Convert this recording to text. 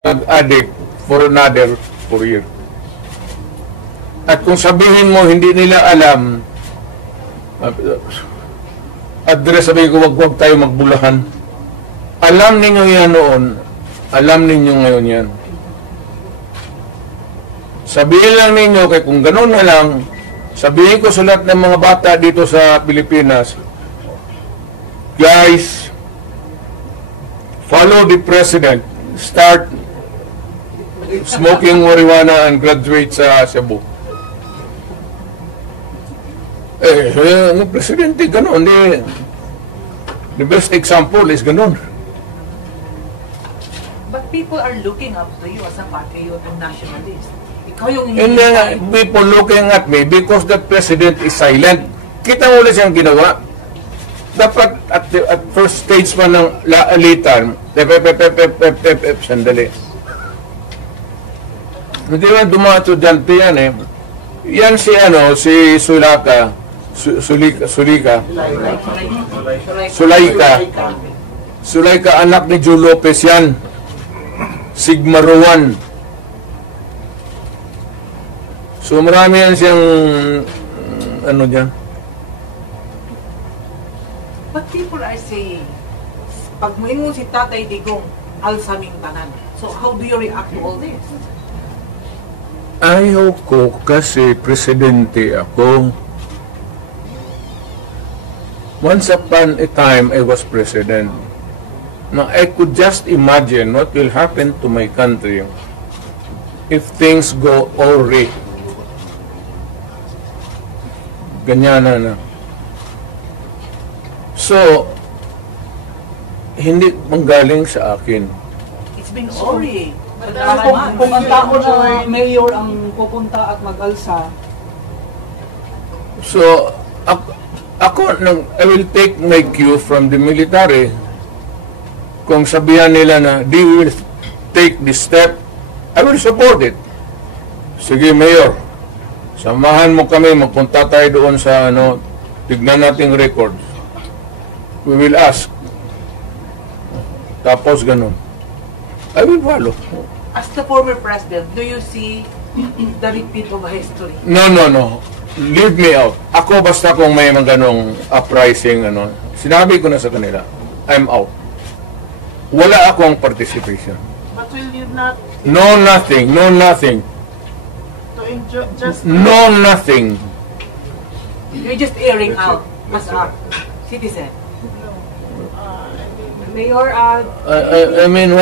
addict for another 4 years. At kung sabihin mo hindi nila alam, address sabihin ko, wag tayo magbulahan. Alam ninyo yan noon, alam ninyo ngayon yan. Sabihin lang ninyo, kaya kung gano'n na lang, sabihin ko sa lahat ng mga bata dito sa Pilipinas, guys, follow the president, start smoking marijuana and graduate sa Cebu. Ang presidente, gano'n. The best example is gano'n. But people are looking up to you as a patriot and nationalist. Ikaw yung And people looking at me because that president is silent. Kita mo ulit siyang ginawa. Dapat at first stage pa ng laalitan, sandali. Hindi man dumato dyan yan eh. Yan si Sulaika, anak ni Joe Lopez yan. Sigma Rowan. So marami yan siyang dyan. But people are saying, pag mo si Tatay Digong, alsaming tanan. So how do you react to all this? Ayaw ko kasi presidente ako. Once upon a time, I was president. Now, I could just imagine what will happen to my country if things go awry. Ganyan na. So, hindi manggaling sa akin. It's been awry. Kung ang tao na mayor ang pupunta at mag-alsa. So, I will take my cue from the military. Kung sabihan nila na they will take this step, I will support it. Sige, Mayor, samahan mo kami, magpunta tayo doon sa tignan nating records. We will ask. Tapos ganun. I will follow. As the former president, do you see the repeat of history? No. Leave me out. Ako basta kung may mga ganong uprising, sinabi ko na sa kanila, I'm out. Wala akong participation. But will you not... No, nothing. To enjoy, just... No, nothing. You're just airing out as a citizen. Mayor, I mean,